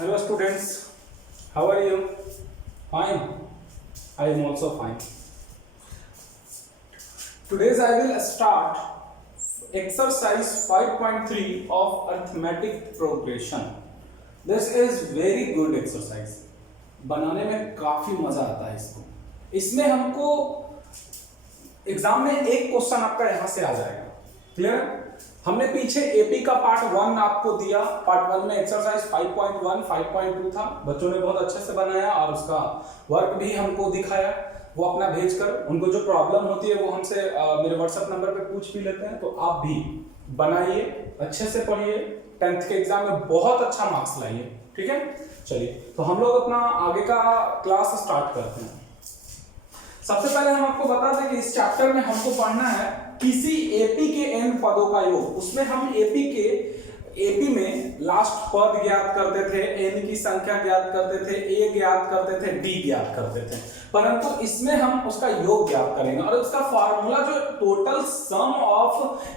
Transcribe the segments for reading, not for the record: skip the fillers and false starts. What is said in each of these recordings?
Hello students, how are you? Fine. I am also fine. Today I will start exercise 5.3 of arithmetic progression. This is very good exercise. बनाने में काफी मजा आता है इसको. इसमें हमको एग्जाम में एक क्वेश्चन आपका यहां से आ जाएगा. क्लियर? हमने पीछे एपी का पार्ट 1 आपको दिया. पार्ट 1 में एक्सरसाइज 5.1 5.2 था. बच्चों ने बहुत अच्छे से बनाया और उसका वर्क भी हमको दिखाया. वो अपना भेजकर उनको जो प्रॉब्लम होती है वो हमसे मेरे व्हाट्सएप नंबर पे पूछ भी लेते हैं. तो आप भी बनाइए, अच्छे से पढ़िए. 10th के एग्जाम में बहुत अच्छा मार्क्स लाइए. ठीक है, चलिए तो हम लोग अपना आगे का क्लास स्टार्ट करते हैं. सबसे पहले हम आपको बता दें कि इस चैप्टर में हमको पढ़ना है किसी एपी के n पदों का योग. उसमें हम एपी में लास्ट पद ज्ञात करते थे, n की संख्या ज्ञात करते थे, a ज्ञात करते थे, d ज्ञात करते थे. परंतु इसमें हम उसका योग ज्ञात करेंगे और उसका फार्मूला जो total sum of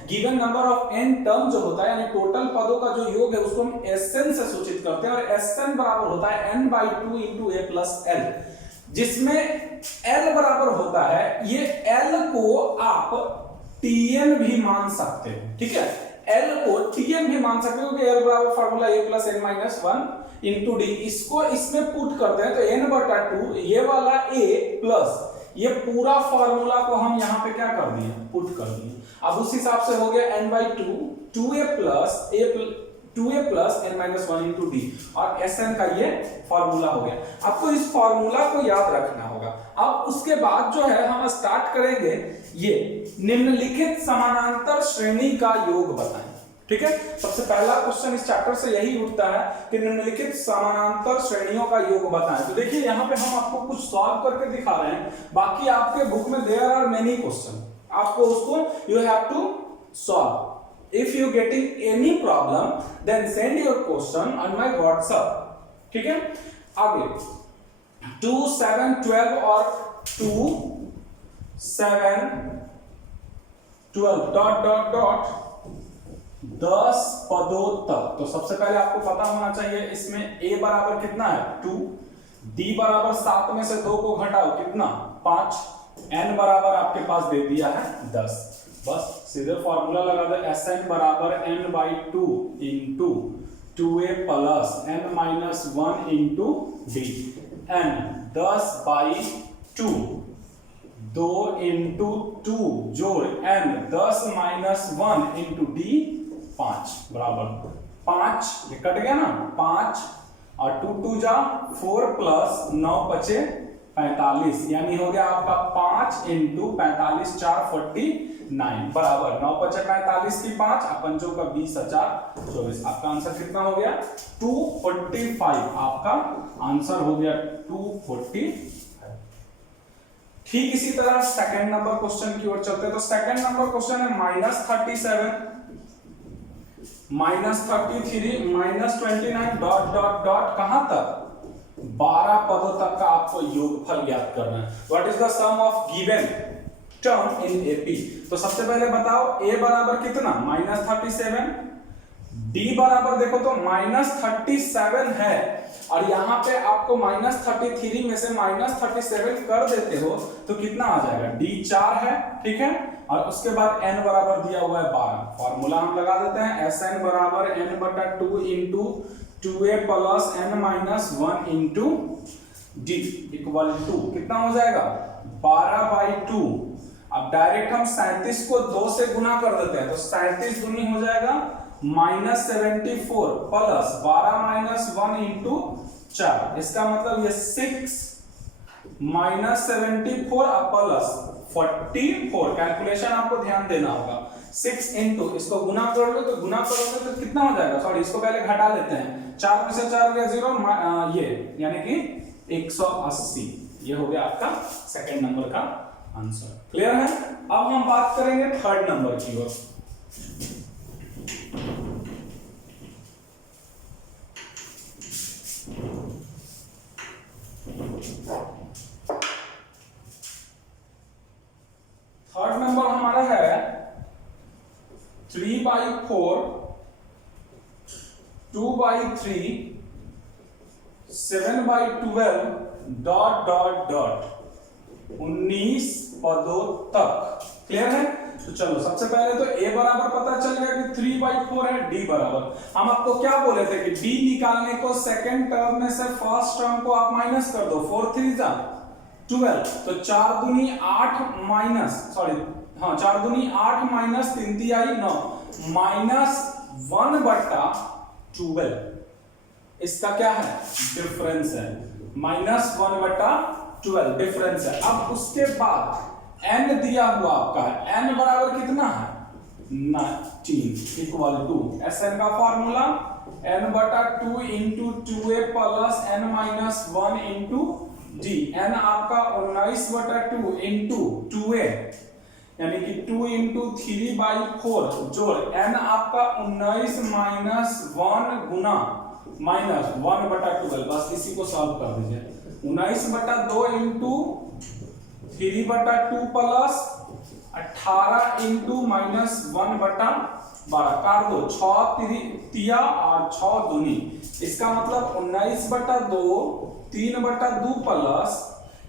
given number of n term जो होता है, यानी टोटल पदों का जो योग है उसको हम Sn से सूचित करते हैं. और Sn बराबर होता है n/2 into a plus l, जिसमें l बराबर होता है, ये l को आप tn भी मान सकते हो. ठीक है, l को tn भी मान सकते हो क्योंकि l बराबर formula a plus n minus 1 into d. इसको इसमें पुट करते हैं तो n/2 ये वाला a प्लस ये पूरा फार्मूला को हम यहाँ पे क्या कर दिए, पुट कर दिए. अब उस हिसाब से हो गया n/2 2a plus n minus 1 into d और Sn का ये फार्मूला हो गया. आपको इस फार्मूला को याद रखना होगा. अब उसके बाद जो है हम स्टार्ट करेंगे ये निम्नलिखित समानांतर श्रेणी का योग बताएं. ठीक है, सबसे पहला क्वेश्चन इस चैप्टर से यही उठता है कि निम्नलिखित समानांतर श्रेणियों का योग बताएं. तो देखिए यहाँ पे हम आपको कुछ सॉल्व करके दिखा रहे हैं. बाकी आपके बुक में देयर आर मेनी क्वेश्चन, आपको उसको you have to solve. If you getting any problem, then send your question on my WhatsApp. ठीक है, आगे 2, 7, 12 और 2, 7, 12 डॉट डॉट डॉट 10 पदों तक. तो सबसे पहले आपको पता होना चाहिए इसमें a बराबर कितना है 2, d बराबर 7 में से 2 को घटाओ कितना 5, n बराबर आपके पास दे दिया है 10. बस सीधे फॉर्मूला लगा दे. Sn बराबर n/2 into 2a plus n minus 1 into d. n 10/2 2 into 2 जोड़ n 10 माइनस 1 इंटू d 5 बराबर 5. ये कट गया ना 5 और 2 2 जा 4 प्लस 9 बचे 45, यानी हो गया आपका 5 इंटू 45 4 49 बराबर 9 बचे 45 की 5 पंचों का 20 4 24. आपका आंसर कितना हो गया 245. आपका आंसर हो गया 245. ठीक इसी तरह सेकंड नंबर क्वेश्चन की ओर चलते हैं. तो सेकंड नंबर क्वेश्चन है -37 -33 -29 डॉट डॉट डॉट कहां तक 12 पदों तक का आपको योगफल ज्ञात करना है. What is the sum of given term in AP. तो सबसे पहले बताओ a बराबर कितना -37, d बराबर देखो तो -37 है और यहाँ पे आपको -33 में से -37 कर देते हो तो कितना आ जाएगा d 4 है. ठीक है, और उसके बाद n बराबर दिया हुआ है 12. फॉर्मूला हम लगा देते हैं. Sn बराबर n/2 into 2a plus n minus 1 into d equal to कितना हो जाएगा 12/2. अब डायरेक्ट हम 37 को 2 से गुना कर देते हैं तो 37 दूनी हो जाएगा -74 प्लस 12 माइनस 1 इंटू 4. इसका मतलब ये 6 माइनस 74 प्लस 44. कैलकुलेशन आपको ध्यान देना होगा. 6 इंटू इसको गुना कर लो तो गुना करोगे तो कितना हो जाएगा, सॉरी इसको पहले घटा लेते हैं. 4 में से 4 गया 0, ये यानी कि 180. ये हो गया आपका सेकंड नंबर का आंसर. क्लियर है. अब हम बात करेंगे थर्ड नंबर की ओर. थर्ड नंबर हमारा है 3/4 2/3 7/12 डॉट डॉट डॉट 19 पदों तक। क्लियर है? तो चलो सबसे पहले तो a बराबर पता चल गया कि 3/4 है। d बराबर, हम आपको क्या बोले थे कि d निकालने को सेकंड टर्म में से फर्स्ट टर्म को आप माइनस कर दो। 4 3 12, तो 4 दूनी 8 माइनस 3 तिहाई 9 -1/12 इसका क्या है? डिफरेंस है। -1/12 डिफरेंस है। अब उसके बाद n दिया हुआ आपका है, n बराबर कितना है? 19 इक्वल टू Sn का formula n/2 into 2a plus n-1 into d। n आपका 19/2 इंटू 2a यानी कि 2 इंटू 3/4 जोड़ n आपका 19 -1 गुना -1/12। बस इसी को सॉल्व कर दीजिए। 19/2 इंटू 3/2 प्लस 18 इंटू -1/12 काट दो। 6 तिया और 6 दूनी, इसका मतलब 19/2 3/2 प्लस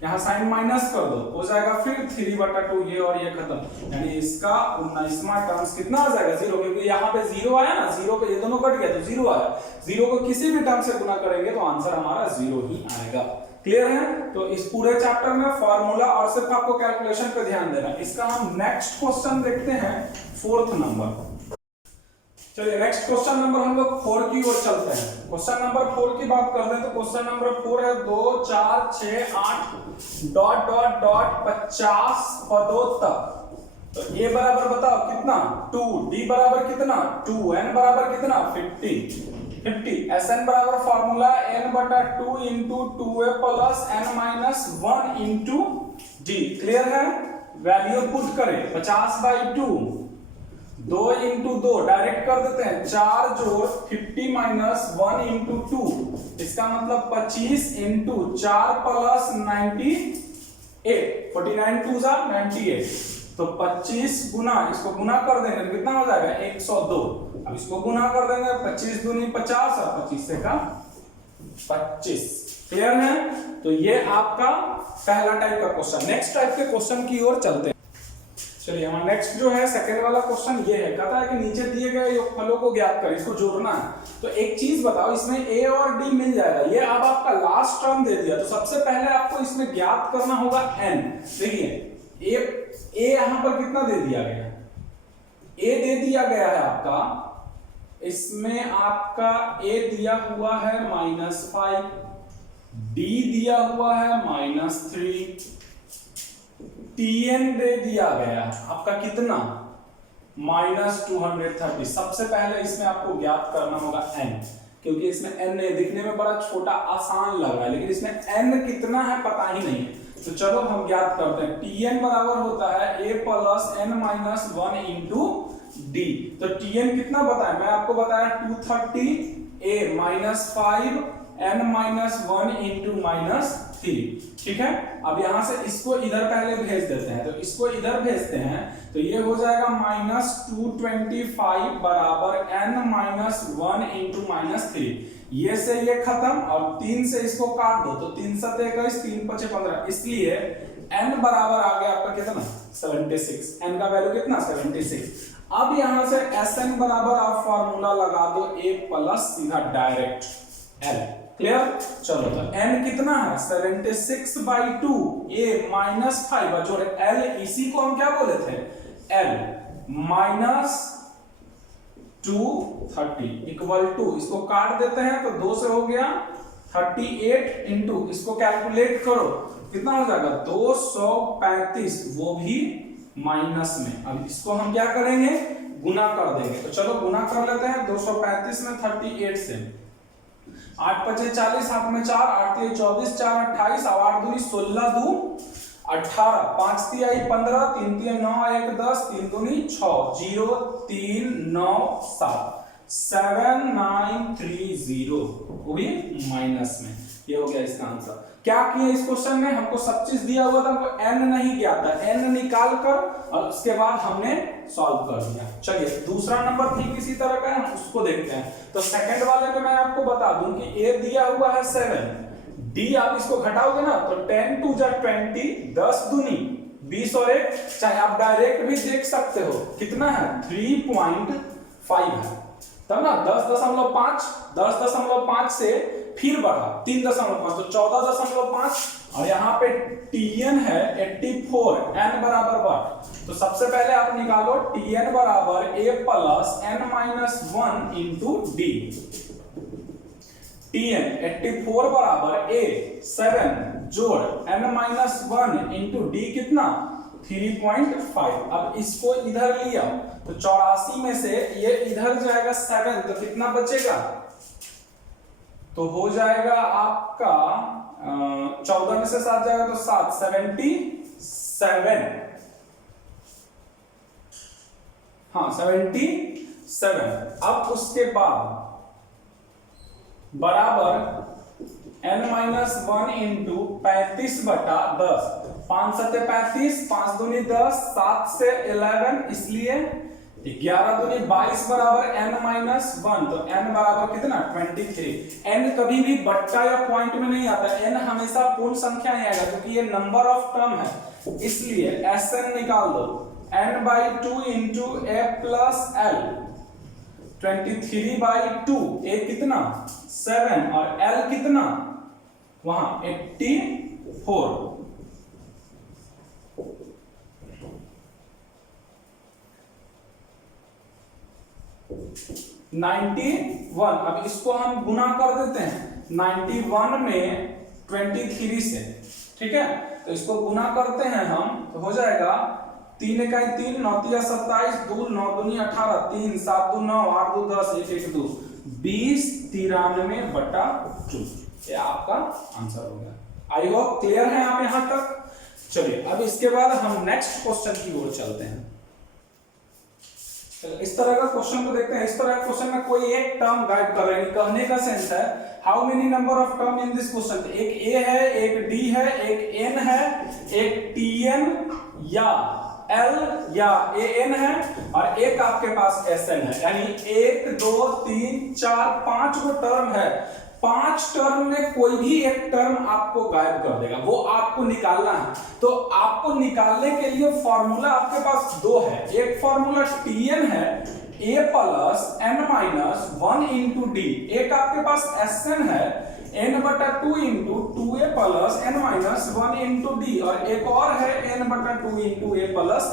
यहाँ साइन माइनस कर दो, हो जाएगा फिर 3/2 ये और ये खत्म। यानी इसका 19वां टर्म्स कितना आ जाएगा? 0, क्योंकि यहाँ पे 0 आया ना, 0 पे ये दोनों कट गया तो 0 आया। 0 को किसी भी टर्म से गुना करेंगे तो आंसर हमारा 0 ही आएगा। क्लियर है? तो इस पूरे चैप्टर में फॉर्मूला और सिर्फ आपको कैलकुलेशन पे ध्यान देना। इसका हम नेक्स्ट क्वेश्चन देखते हैं, 4th नंबर। चलिए नेक्स्ट क्वेश्चन नंबर हम लोग 4 की ओर चलते हैं। क्वेश्चन नंबर 4 की बात कर रहे हैं तो क्वेश्चन नंबर 4 है 2 4 6 8 डॉट डॉट डॉट 50 पदों तक। तो a बराबर बताओ कितना? 2, d बराबर कितना? 2, n बराबर कितना? 50। Sn बराबर formula n/2 into 2a plus n-1 into d। Clear है? वैल्यू पुट करें। 50/2 2 इंटू 2 डायरेक्ट कर देते हैं। 4 जोड़ 50 -1 इंटू 2, इसका मतलब 25 इंटू 4 प्लस 98 49 2 98। तो 25 गुना इसको गुना कर देंगे तो कितना हो जाएगा? 102। अब इसको गुना कर देंगे 25 दूनी 50 और 25 से का 25। क्लियर है? तो ये आपका पहला टाइप का क्वेश्चन। नेक्स्ट टाइप के क्वेश्चन की ओर चलते हैं। चलिए हमारा नेक्स्ट जो है सेकंड वाला क्वेश्चन ये है, कहता है कि नीचे दिए गए योगफलों को ज्ञात करें, इसको जोड़ना है। तो एक चीज बताओ, इसमें a और d मिल जाएगा, ये अब आपका लास्ट टर्म दे दिया, तो सबसे पहले आपको इसमें ज्ञात करना होगा n। देखिए a यहां पर कितना दे दिया गया? a दे दिया गया है आपका, इसमें आपका a दिया हुआ है -5, d दिया हुआ है -3, tn दे दिया गया आपका कितना? -230। सबसे पहले इसमें आपको ज्ञात करना होगा n, क्योंकि इसमें n दिखने में बड़ा छोटा आसान लग रहा है, लेकिन इसमें n कितना है पता ही नहीं है। तो चलो हम ज्ञात करते हैं। tn बराबर होता है a plus n-1 into d। तो tn कितना बताया? मैं आपको बताया 230, a -5 n-1 इंटू -3। ठीक है? अब यहां से इसको इधर पहले भेज देते हैं, तो इसको इधर भेजते हैं तो ये हो जाएगा -225 बराबर n-1 इंटू -3। ये से ये खत्म और 3 से इसको काट दो, तो 3 7 21 3 5 15, इसलिए n बराबर आ गया आपका कितना? 76। n का वैल्यू कितना? 76। अब यहां से Sn बराबर आप फॉर्मूला लगा दो a प्लस सीधा डायरेक्ट l। क्लियर? चलो तो n कितना है? 76/2 a -5 जोड़ l, इसी को हम क्या बोले थे? l -230 इक्वल टू, इसको काट देते हैं तो 2 से हो गया 38 इंटू, इसको कैलकुलेट करो कितना हो जाएगा? 235, वो भी माइनस में। अब इसको हम क्या करेंगे? गुना कर देंगे। तो चलो गुना कर लेते हैं 235 में 38 से। 8 5 40, 7 में 4, 8 3 24, 4 28, 8 दूनी 16 2 18, 5 3 15, 3 3 9 1 10, 3 दूनी 6 0 3 9 7 7930, वो भी माइनस में। ये हो गया इसका आंसर। क्या किया इस क्वेश्चन में? हमको सब चीज दिया हुआ था, हमको n नहीं किया था, n निकाल कर और उसके बाद हमने सॉल्व कर दिया। चलिए दूसरा नंबर ठीक इसी तरह का है, उसको देखते हैं। तो सेकंड वाले में मैं आपको बता दूं कि ए दिया हुआ है 7, डी आप इसको घटाओगे ना तो 10 2 जा 20, 10 दूनी 20 और 1, चाहे आप डायरेक्ट भी देख सकते हो कितना है 3.5 है, तब ना 10.5, 10.5 से फिर बढ़ा 3.5 तो 14.5, और यहाँ पे tn है 84, n बराबर 1, तो सबसे पहले आप निकालो tn बराबर a plus n minus 1 into D. tn 84 बराबर a 7 जोड़ n माइनस 1 इंटू डी कितना 3.5। अब इसको इधर लिया तो 84 में से ये इधर जाएगा 7, तो कितना बचेगा, तो हो जाएगा आपका 14 में से 7 जाएगा तो 7, 77, हाँ 77। अब उसके बाद बराबर n माइनस 1 इंटू 35/10, 5 7 35, 5 दूनी 10, 7 से 11, इसलिए 11 दूनी 22 बराबर n माइनस 1, तो n बराबर कितना 23। n कभी भी बट्टा या पॉइंट में नहीं आता, n हमेशा पूर्ण संख्या में आएगा क्योंकि ये नंबर ऑफ टर्म है, इसलिए Sn निकाल दो n/2 into a plus l, 23/2, a कितना 7 और l कितना वहां 84। 91, अब इसको हम गुना कर देते हैं 91 में 23 से, ठीक है, तो इसको गुना करते हैं हम तो हो जाएगा 3 इकाई 3, 9 तिया 27, 2 9 दूनी 18, 3 7 2 9, 8 2 10, 1 1 2, 20 93/2, ये आपका आंसर हो गया। आई होप क्लियर है आप यहां तक। चलिए अब इसके बाद हम नेक्स्ट क्वेश्चन की ओर चलते हैं। इस तरह का क्वेश्चन को देखते हैं। इस तरह का क्वेश्चन में कोई एक टर्म गाइड कर रहे हैं, कहने का सेंस है how many number of term in this question, एक a है, एक d है, एक n है, एक tn या l या an है, और एक आपके पास sn है, यानी 1 2 3 4 5 गो टर्म है। 5 टर्म में कोई भी एक टर्म आपको गायब कर देगा, वो आपको निकालना है। तो आपको निकालने के लिए फॉर्मूला आपके पास दो है, एक फॉर्मूला tn है a plus n minus 1 into D, एक आपके पास sn है n/2 into 2a plus n minus 1 into D, और एक और है n/2 into a plus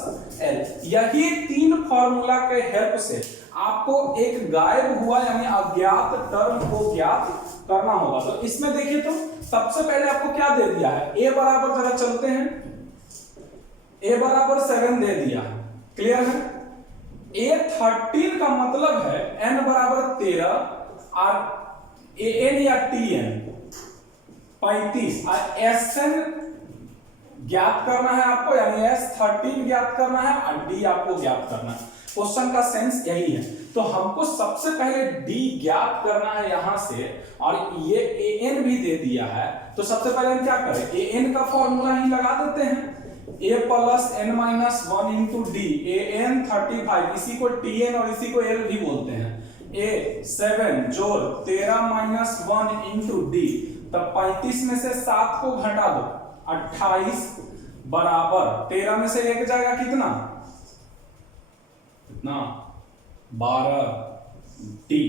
l। यही तीन फॉर्मूला के हेल्प से आपको एक गायब हुआ यानी अज्ञात टर्म को ज्ञात करना होगा। तो इसमें देखिए तो सबसे पहले आपको क्या दे दिया है, a बराबर, जरा चलते हैं, a बराबर 7 दे दिया है, क्लियर है। a 13 का मतलब है n बराबर 13 और an या tn 35 और sn ज्ञात करना है आपको, यानी s13 ज्ञात करना है और d आपको ज्ञात करना है। क्वेश्चन का सेंस यही है। तो हमको सबसे पहले d ज्ञात करना है यहां से, और ये an भी दे दिया है, तो सबसे पहले हम क्या करें, an का फॉर्मूला ही लगा देते हैं, a plus n minus 1 into D, an 35, इसी को tn और इसी को l भी बोलते हैं, a 7 जोड़ 13 माइनस 1 इंटू डी, तब 35 में से 7 को घटा दो 28 बराबर 13 में से 1 जाएगा कितना ना 12 डी,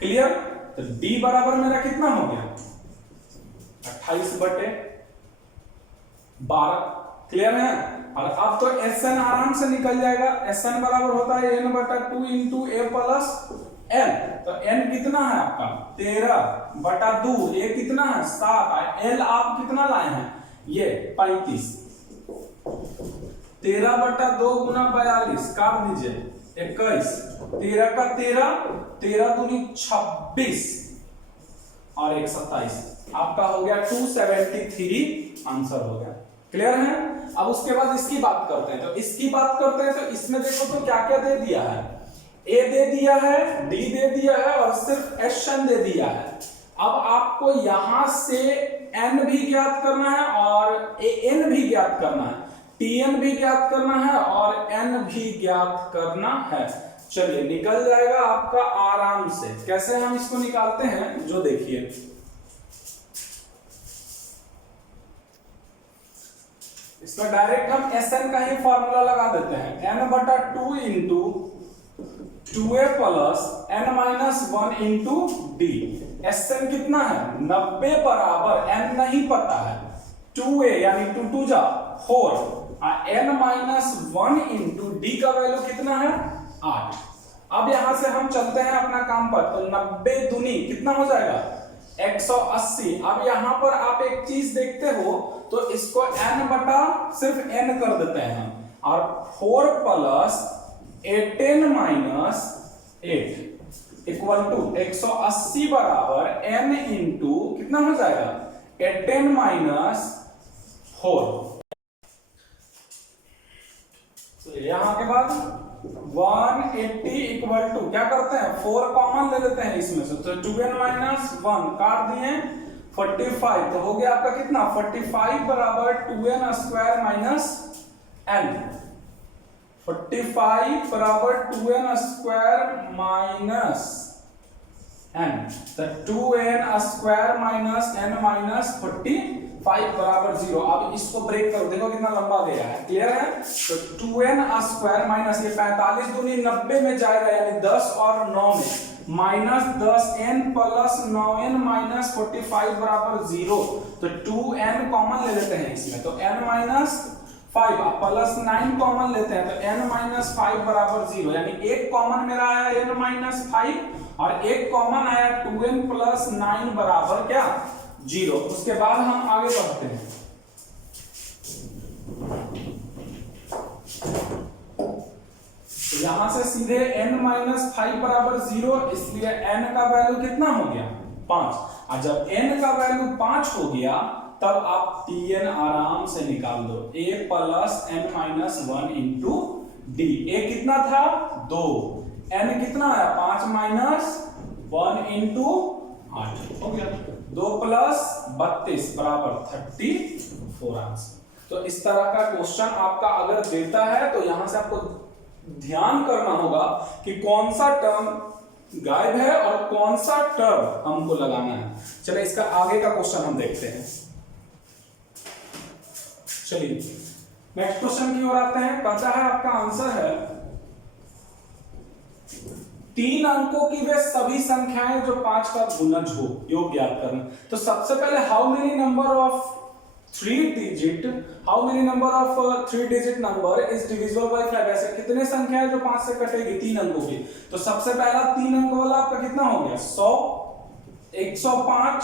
क्लियर। तो डी बराबर मेरा कितना हो गया 28/12, क्लियर है। और अब तो एसएन आराम से निकल जाएगा, एसएन बराबर होता है n/2 into a plus l, तो n कितना है आपका 13/2, a कितना है 7, l आप कितना लाए हैं ये 35, 13/2 गुना 42 काट दीजिए 21, 13 का 13, 13 दूनी 26 और 1 27, आपका हो गया 273 आंसर हो गया, क्लियर है। अब उसके बाद इसकी बात करते हैं, तो इसकी बात करते हैं तो इसमें देखो तो क्या क्या दे दिया है, a दे दिया है, d दे दिया है और सिर्फ sn दे दिया है। अब आपको यहां से n भी ज्ञात करना है और an भी ज्ञात करना है। Tn भी ज्ञात करना है और n भी ज्ञात करना है। चलिए निकल जाएगा आपका आराम से। कैसे हम इसको निकालते हैं जो देखिए, इसमें डायरेक्ट हम Sn का ही फॉर्मूला लगा देते हैं, n/2 into 2a plus n minus 1 into D. Sn कितना है 90 बराबर n नहीं पता है 2a यानी 2 2 जा 4 n माइनस 1 इंटू डी का वैल्यू कितना है 8। अब यहां से हम चलते हैं अपना काम पर, तो 90 दूनी कितना हो जाएगा 180। अब यहां पर आप एक चीज देखते हो, तो इसको n बटा सिर्फ n कर देते हैं हम, और 4 plus 8n minus 8 equal to 180 बराबर n इंटू कितना हो जाएगा 8n माइनस 4। तो यहां के बाद 180 इक्वल टू क्या करते हैं 4 कॉमन ले लेते हैं इसमें से, तो 2n माइनस 1 काट दिए 45, तो हो गया आपका कितना 45 बराबर 2n स्क्वायर माइनस n। 45 बराबर 2n स्क्वायर माइनस n, तो 2n square minus n minus 45 बराबर 0। अब इसको ब्रेक करो, देखो कितना लंबा गया है, क्लियर है। तो 2n स्क्वायर माइनस ये 45 दूनी 90 में जाएगा, यानी 10 और 9 में minus 10n plus 9n minus 45 बराबर 0। तो 2n कॉमन ले लेते हैं इसमें, तो n माइनस 5 प्लस 9 कॉमन लेते हैं, तो n माइनस 5 बराबर 0, यानी एक कॉमन मेरा आया n माइनस 5 और एक कॉमन आया 2n प्लस 9 बराबर क्या 0। उसके बाद हम आगे बढ़ते हैं। तो यहां से सीधे n माइनस 5 बराबर 0, इसलिए n का वैल्यू कितना हो गया 5। और जब n का वैल्यू 5 हो गया तब आप Tn आराम से निकाल दो, a plus n minus 1 into D. a कितना था 2, n कितना है 5 माइनस 1 इंटू 8 हो गया 2 प्लस 32 बराबर 34 आंसर। तो इस तरह का क्वेश्चन आपका अगर देता है तो यहां से आपको ध्यान करना होगा कि कौन सा टर्म गायब है और कौन सा टर्म हमको लगाना है। चलिए इसका आगे का क्वेश्चन हम देखते हैं। चलिए नेक्स्ट क्वेश्चन की ओर आते हैं। कहता है आपका आंसर है 3 अंकों की वे सभी संख्याएं जो 5 का गुणज हो, योग ज्ञात करना। तो सबसे पहले how many number of 3 digit number is divisible by 5। ऐसे कितने संख्याएं जो 5 से कटेगी 3 अंकों की। तो सबसे पहला 3 अंक वाला आपका कितना हो गया 100, 105,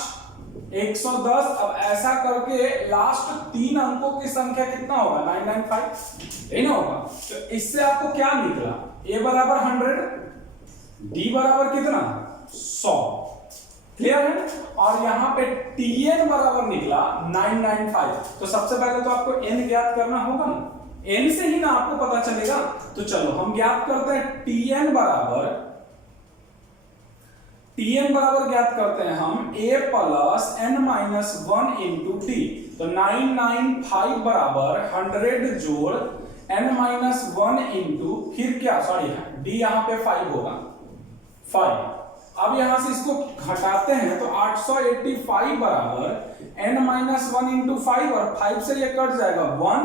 110। अब ऐसा करके लास्ट 3 अंकों की संख्या कितना होगा 995, यही ना होगा। तो इससे आपको क्या निकला a बराबर 100, d बराबर कितना 100, क्लियर है। और यहां पे Tn बराबर निकला 995। तो सबसे पहले तो आपको n ज्ञात करना होगा ना, n से ही ना आपको पता चलेगा। तो चलो हम ज्ञात करते हैं Tn बराबर ज्ञात करते हैं हम a plus n minus 1 into D. तो 995 बराबर 100 जोड़ n माइनस 1 इंटू फिर क्या d यहां पे 5 होगा 5। अब यहां से इसको घटाते हैं तो 885 बराबर n माइनस 1 इंटू 5, और 5 से ये कट जाएगा 1,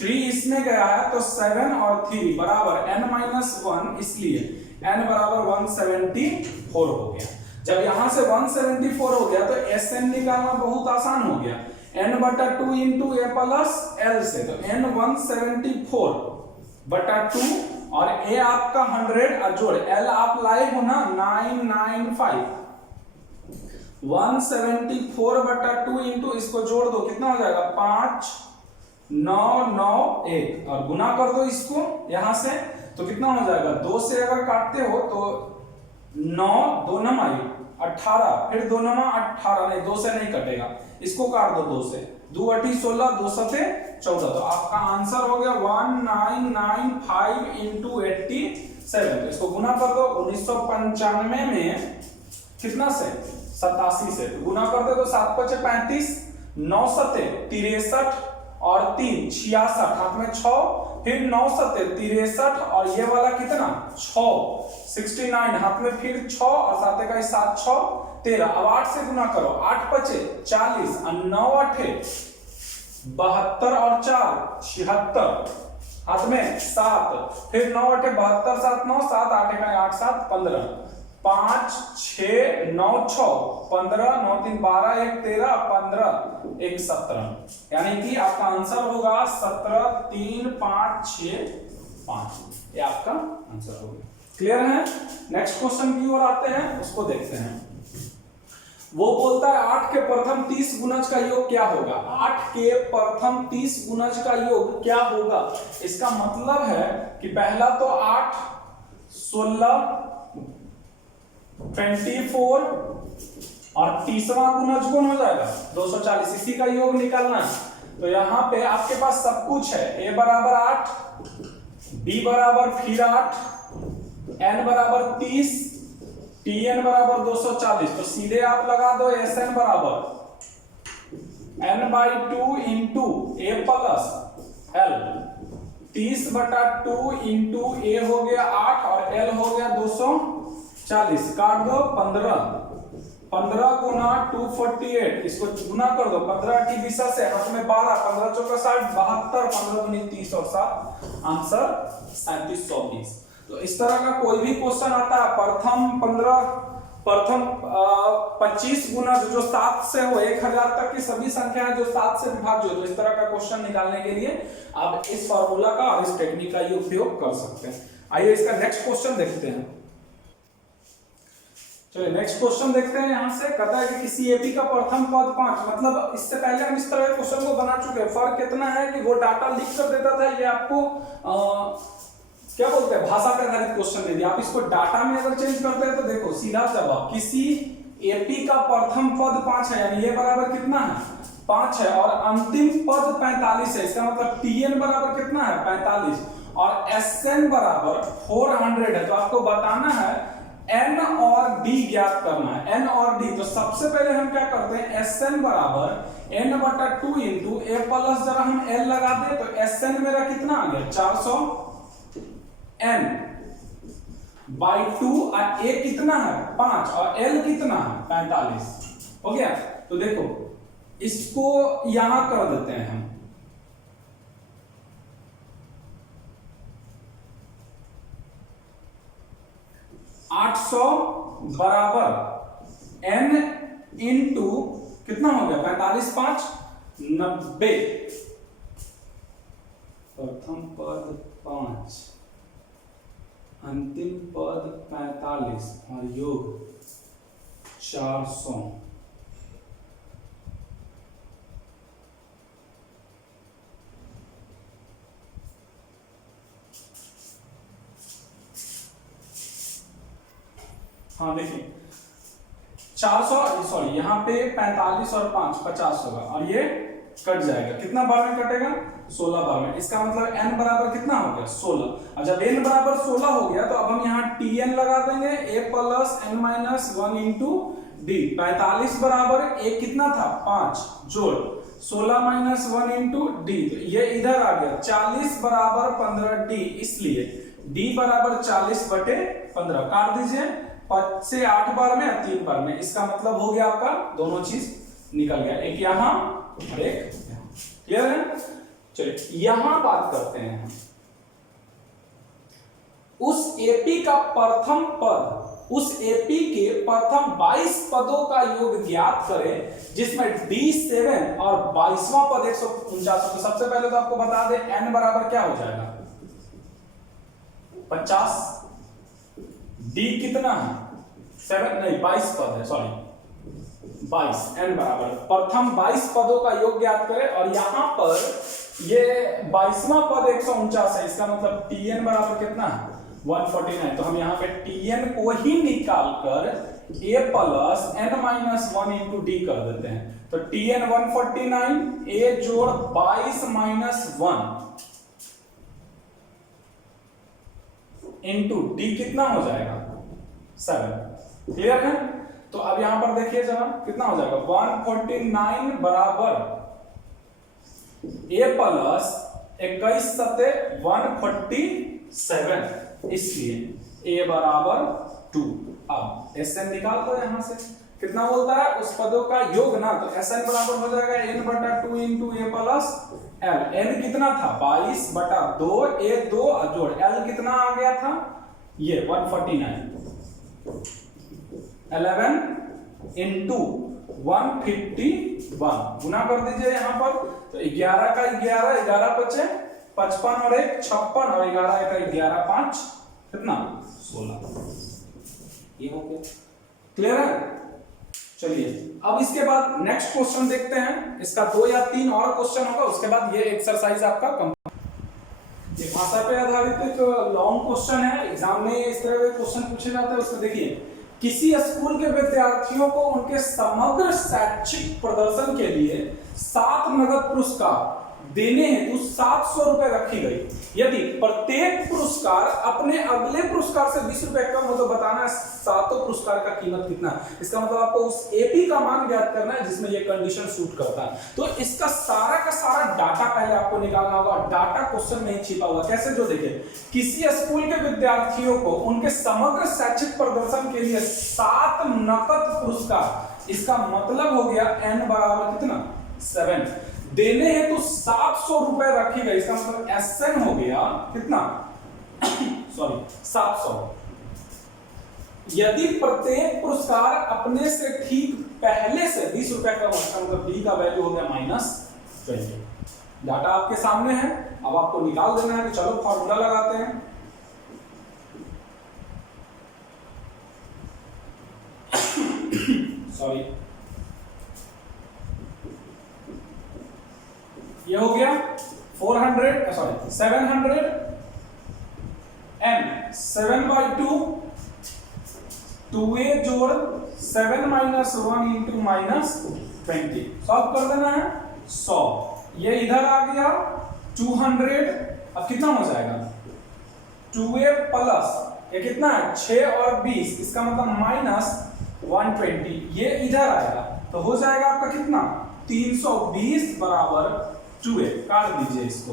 3 इसमें गया है तो 7 और 3 बराबर n माइनस 1, इसलिए n बराबर 174 हो गया। जब यहां से 174 हो गया तो Sn निकालना बहुत आसान हो गया, n बटा 2 इंटू a प्लस l से, तो n 174 बटा 2 और a आपका 100 और जोड़ l आप लाए हो ना 995, 174 बटा 2 इंटू इसको जोड़ दो कितना हो जाएगा 5 9 9 1, और गुना कर दो इसको यहां से तो कितना हो जाएगा 2 से अगर काटते हो तो 9 2 9 18, फिर 2 9 18, नहीं 2 से नहीं कटेगा, इसको काट दो 2 से, 2 8 16, 2 7 14। तो आपका आंसर हो गया 1995 इंटू 87। तो इसको गुना कर दो 1995 में कितना से 87 से, तो गुना कर दो तो 7 5 35, 9 7 63, और 3 66, हाथ में 6, फिर 9 7 63 और ये वाला कितना 6 69, हाथ में फिर 6 और 7 का 7 6 13। अब 8 से गुना करो, 8 5 40 और 9 8 72 और 4 76, हाथ में 7, फिर 9 8 72 7 9 7 8 का 8 7 15, 5 6 9 6 15 9 3 12 1 13 15 1 17, यानी कि आपका आंसर होगा 17 3 5 6 5। ये आपका आंसर होगा। क्लियर है? नेक्स्ट क्वेश्चन की ओर आते हैं, उसको देखते हैं। वो बोलता है 8 के प्रथम 30 गुणज का योग क्या होगा। 8 के प्रथम 30 गुणज का योग क्या होगा? इसका मतलब है कि पहला तो 8 16 24 और तीसरा गुणज कौन हो जाएगा 240, इसी का योग निकालना है। तो यहां पे आपके पास सब कुछ है, a बराबर 8, b बराबर फिर 8, n बराबर 30, tn बराबर 240। तो सीधे आप लगा दो sn बराबर n/2 into a plus l, 30/2 into a हो गया 8 और l हो गया 240, काट दो 15 गुना 248, इसको गुना कर दो 15 की दिशा से, हाथ में 12, 15 चौका 60, 72, 15 गुनी 30 और 7, आंसर 3720। तो इस तरह का कोई भी क्वेश्चन आता है, प्रथम 25 गुना जो 7 से हो 1000 तक की सभी संख्याएं जो 7 से विभाज्य हो, तो इस तरह का क्वेश्चन निकालने के लिए आप इस फार्मूला का और इस टेक्निक का उपयोग कर सकते हैं। आइए इसका नेक्स्ट क्वेश्चन देखते हैं। चलिए नेक्स्ट क्वेश्चन देखते हैं। यहां से कहता है कि किसी एपी का प्रथम पद 5, मतलब इससे पहले हम इस तरह के क्वेश्चन को बना चुके हैं। फर्क कितना है कि वो डाटा लिख कर देता था, ये आपको क्या बोलते हैं भाषा पे आधारित क्वेश्चन दे दिया। आप इसको डाटा में अगर चेंज करते हैं तो देखो सीधा जवाब, किसी एपी का प्रथम पद 5 है, यानी ये बराबर कितना है 5 है, और अंतिम पद 45 है। इसका मतलब tn बराबर कितना है 45 और sn बराबर 400 है। तो आपको बताना है n और d ज्ञात करना है, n और d। तो सबसे पहले हम क्या करते हैं, sn बराबर n/2 इंटू a प्लस, जरा हम l लगा दे तो sn मेरा कितना आ गया 400 n बाई 2 और a कितना है 5 और l कितना है 45, हो गया। तो देखो इसको यहां कर देते हैं हम, बराबर n इंटू कितना हो गया 45 5 90, प्रथम पद 5 अंतिम पद 45 और योग 400। हाँ देखिए 400, सॉरी यहाँ पे 45 और 5 50 होगा और ये कट जाएगा, कितना बार में कटेगा 16 बार में। इसका मतलब n बराबर कितना हो गया 16। अब जब n बराबर 16 हो गया तो अब हम यहाँ tn लगा देंगे, a plus n-1 into d। 45 बराबर a कितना था 5 जोड़ 16-1 इंटू d, तो ये इधर आ गया 40 बराबर 15d, इसलिए d बराबर 40/15। काट दीजिए 5 से 8 बार में या 3 बार में, इसका मतलब हो गया आपका दोनों चीज निकल गया, एक यहां और एक यहां। क्लियर है? चलिए यहां बात करते हैं, उस एपी का प्रथम पद, उस एपी के प्रथम 22 पदों का योग ज्ञात करें जिसमें D7 और 22वां पद 149। तो सबसे पहले तो आपको बता दें n बराबर क्या हो जाएगा 50, D कितना है 7 नहीं 22 पद है, सॉरी 22, n बराबर प्रथम 22 पदों का योग ज्ञात करें। और यहां पर ये 22वां पद 149 है, इसका मतलब tn बराबर कितना है 149। तो हम यहाँ पे tn को ही निकाल कर a plus n-1 into d कर देते हैं। तो tn 149, a जोड़ 22 माइनस 1 इंटू d कितना हो जाएगा 7। क्लियर है? तो अब यहां पर देखिए जरा कितना हो जाएगा 149 बराबर a प्लस 21 सत्ते 147, इसलिए a बराबर 2। अब Sn निकाल दो यहां से, कितना बोलता है उस पदों का योग ना, तो Sn बराबर हो जाएगा n बटा 2 into a plus l। n कितना था 22 बटा 2, a 2 जोड़ l कितना आ गया था ये 149, 11 इंटू 151 गुना कर दीजिए यहां पर, तो 11 का 11, 11 बचे 55 और 1 56 और 11 का 11 5 कितना 16, ये हो गया। क्लियर है? चलिए अब इसके बाद नेक्स्ट क्वेश्चन देखते हैं, इसका 2 या 3 और क्वेश्चन होगा, उसके बाद ये एक्सरसाइज आपका ये भाषा पे आधारित एक लॉन्ग क्वेश्चन है, एग्जाम में इस तरह के क्वेश्चन पूछे जाते हैं। उसमें देखिए, किसी स्कूल के विद्यार्थियों को उनके समग्र शैक्षिक प्रदर्शन के लिए 7 नगद पुरस्कार देने हेतु 700 रुपए रखी गई। यदि प्रत्येक पुरस्कार अपने अगले पुरस्कार से 20 रुपए कम हो तो बताना सातों पुरस्कार का कीमत कितना। इसका मतलब आपको उस एपी का मान ज्ञात करना है जिसमें ये कंडीशन सूट करता है। तो इसका सारा का सारा डाटा पहले आपको निकालना होगा, डाटा क्वेश्चन में ही छिपा हुआ। कैसे? जो देखिए, किसी स्कूल के विद्यार्थियों को उनके समग्र शैक्षिक प्रदर्शन के लिए 7 नकद पुरस्कार, इसका मतलब हो गया n बराबर कितना 7 देने हैं तो 700 रुपए रखी गई। इसका मतलब Sn हो गया कितना सॉरी 700। यदि प्रत्येक पुरस्कार अपने से ठीक पहले से 20 रुपए का, मतलब D का वैल्यू हो गया -20। डाटा आपके सामने है, अब आपको निकाल देना है। तो चलो फॉर्मूला लगाते हैं। सॉरी, ये हो गया 700 n 7/2 2a जोड़ 7 - 1 इंटू -20 सॉल्व कर देना है 100। ये इधर आ गया 200। अब कितना हो जाएगा 2a प्लस ये कितना है 6 और 20, इसका मतलब -120। ये इधर आएगा तो हो जाएगा आपका कितना 320 बराबर 2a। काट दीजिए इसको,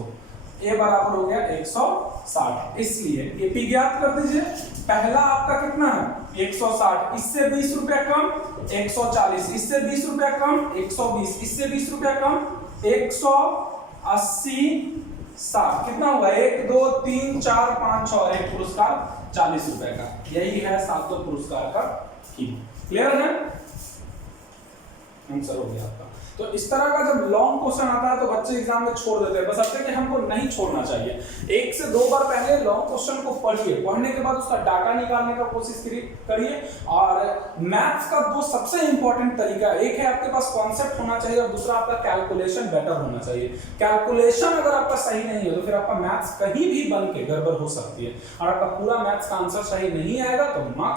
a बराबर हो गया 160। इसलिए एपी ज्ञात कर दीजिए। पहला आपका कितना है 160, इससे 20 रुपया कम 140, इससे 20 रुपया कम 120, इससे 20 रुपया कम 180 60। कितना होगा 1 2 3 4 5 6 और एक पुरस्कार 40 रुपए का। यही है सातों पुरस्कार का कीमत। क्लियर है? आंसर हो गया आपका। तो इस तरह का जब लॉन्ग क्वेश्चन आता है तो बच्चे एग्जाम में छोड़ देते हैं, बस अब कि हमको नहीं छोड़ना चाहिए। 1 से 2 बार पहले लॉन्ग क्वेश्चन को पढ़िए, पढ़ने के बाद उसका डाटा निकालने का कोशिश करिए। और मैथ्स का 2 सबसे इंपॉर्टेंट तरीका, एक है आपके पास कॉन्सेप्ट होना चाहिए और दूसरा आपका कैलकुलेशन बेटर होना चाहिए। कैलकुलेशन अगर आपका सही नहीं है तो फिर आपका मैथ्स कहीं भी बन के गड़बड़ हो सकती है, और आपका पूरा मैथ्स का आंसर सही नहीं आएगा तो मार्क्स